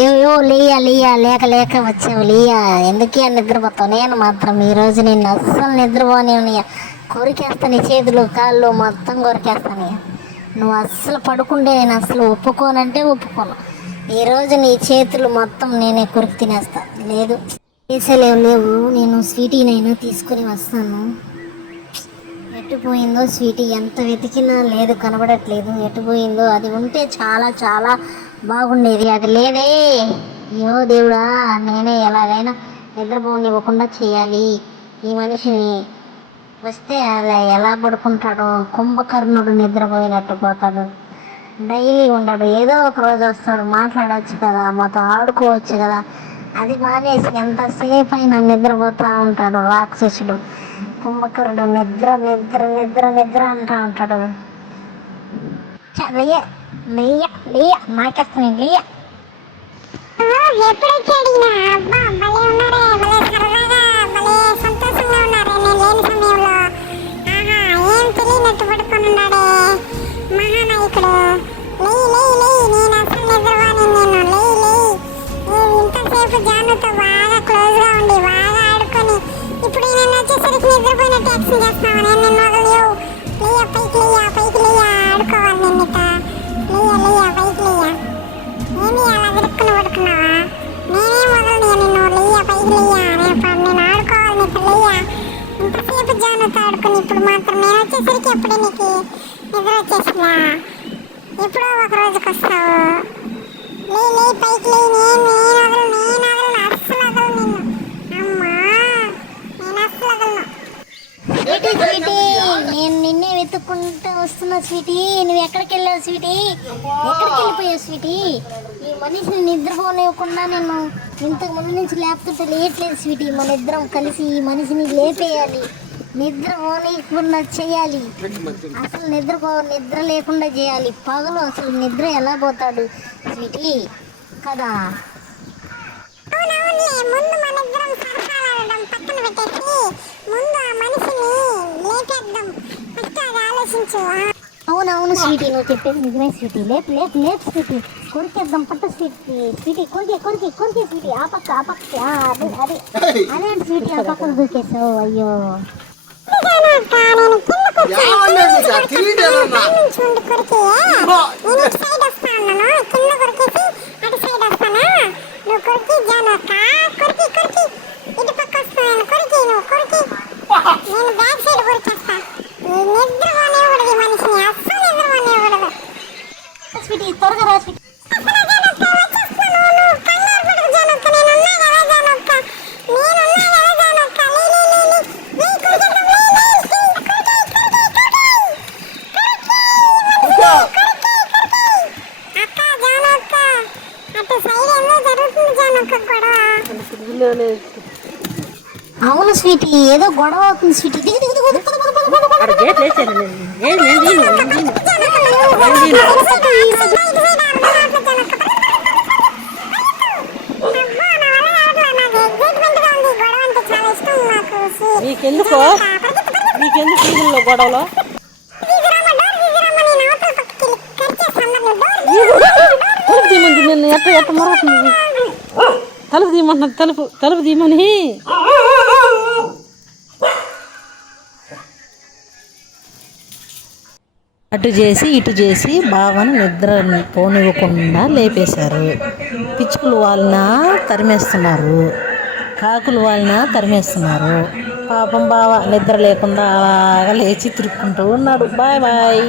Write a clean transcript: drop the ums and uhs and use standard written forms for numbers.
ఏవో లేయా లేయా లేక లేక వచ్చావు లేయా, ఎందుకే నిద్రపోతావు? నేను మాత్రం ఈరోజు నిన్ను అస్సలు నిద్రపోనియా, కొరికేస్తా నీ చేతులు కాళ్ళు మొత్తం కొరికేస్తాను. నువ్వు అస్సలు పడుకుంటే నేను అస్సలు ఒప్పుకోనంటే ఒప్పుకోను. ఈరోజు నీ చేతులు మొత్తం నేనే కొరికి తినేస్తా. లేదు చేసేలేవు లేవు, నేను స్వీటీనైనా తీసుకుని వస్తాను. ఎట్టుపోయిందో స్వీటీ, ఎంత వెతికినా లేదు, కనబడట్లేదు. ఎట్టుపోయిందో, అది ఉంటే చాలా చాలా బాగుండేది, అది లేదే. అయ్యో దేవుడా, నేనే ఎలాగైనా నిద్రపోనివ్వకుండా చేయాలి ఈ మనిషిని. వస్తే అలా ఎలా పడుకుంటాడో, కుంభకర్ణుడు నిద్రపోయినట్టు పోతాడు. డైలీ ఉండడు, ఏదో ఒక రోజు వస్తాడు, మాట్లాడవచ్చు కదా, మాతో ఆడుకోవచ్చు కదా. అది మానేసి ఎంతసేపు అయినా నిద్రపోతూ ఉంటాడు రాక్షసుడు కుంభకరుడు. నిద్ర నిద్ర నిద్ర నిద్ర అంటూ ఉంటాడు. లేయ లేయ లేయ నాకేస్తాను లేయ. ఎప్పుడొచ్చాడు అబ్బా, భలే ఉన్నారే, భలే సరదాగా భలే సంతోషంగా ఉన్నారే నేను లేని సమయంలో. ఆహా, ఏం తెలియనట్టు పడుకొని ఉన్నాడే మహానాయకుడు. లేయి లేయి లేయి, నేను అసలు నిద్రపోని, నేను లేయి లేయి. ఇంతసేపు జానుతో బాగా క్లోజ్గా ఉండి బాగా ఆడుకొని ఇప్పుడు నేను వచ్చేసరికి నిద్రపోయినట్టు యాక్షన్ చేస్తున్నాను. నేను నిన్ను వదలలేవు. లేయ పైకి లేయ పైకి లేయ, ఆడుకోవాలి నేను ఇట. లేయ లేయ పైకి లేయ. ఏమి అలా విరుక్కుని పడుకున్నావా? నేనేం వదలనియా నిన్ను. లేయ పైకి లేయ, నేను ఆడుకోవాలి నీకు. లేయ ఇంతసేపు జానుతో ఆడుకుని ఇప్పుడు మాత్రం నేను వచ్చేసరికి ఎప్పుడే నీకు నిద్ర వచ్చేసిందా? ఎప్పుడో ఒక రోజుకి వస్తావు. లే లే పైకి లే, నేను వదలను అస్సలు వదలను నిన్ను. అమ్మా, నేను అస్సలు వదలను. స్వీటీ, నేను నిన్నే వెతుక్కుంటూ వస్తున్నా స్వీటీ. నువ్వు ఎక్కడికి వెళ్ళావు స్వీటీ? ఎక్కడికి వెళ్ళిపోయావు స్వీటీ? ఈ మనిషిని నిద్రపోనివ్వకుండా నేను ఇంతకు ముందు నుంచి లేపుతుంటే లేట్లేదు స్వీటీ. మన ఇద్దరం కలిసి ఈ మనిషిని లేపేయాలి, నిద్ర పోనీయకుండా చేయాలి. అసలు నిద్ర లేకుండా చేయాలి. పగలు అసలు నిద్ర ఎలా పోతాడు స్వీటీ కదా? ముందు మన ఇద్దరం సరసాలాడడం పక్కన పెట్టేసి ముందు ఆ మనిషిని లేపేద్దాం. ఫస్ట్ అది ఆలోచించు. అవునవును స్వీటీ, నువ్వు చెప్పేది నిజమే స్వీటీ. లేపు లేపు లేపు స్వీటీ, కొరికేద్దాం పట్టు స్వీటీ. స్వీటీ కొరికే కొరికే కొరికే స్వీటీ. ఆ పక్క అదే అదే అదే స్వీటీ, ఆ పక్కన దూకేసావు. అయ్యో స్వీటీ, త్వరగా రా స్వీటీ. అవును స్వీటీ, ఏదో గొడవ అవుతుంది స్వీటీ. దిగు దిగు దిగు. నీకెందుకు గొడవలో తలుపు తీయమంది నిన్ను. ఎట్ట మరుగుతుంది? తలుపు తీయమంటున్నది, తలుపు తీయమని. అటు చేసి ఇటు చేసి బావను నిద్ర పోనివ్వకుండా లేపేశారు. పిచ్చుకలు వాళ్ళన తరిమేస్తున్నారు, కాకులు వాళ్ళన తరిమేస్తున్నారు. పాపం బావ నిద్ర లేకుండా అలాగా లేచి తిరుక్కుంటూ ఉన్నాడు. Bye bye.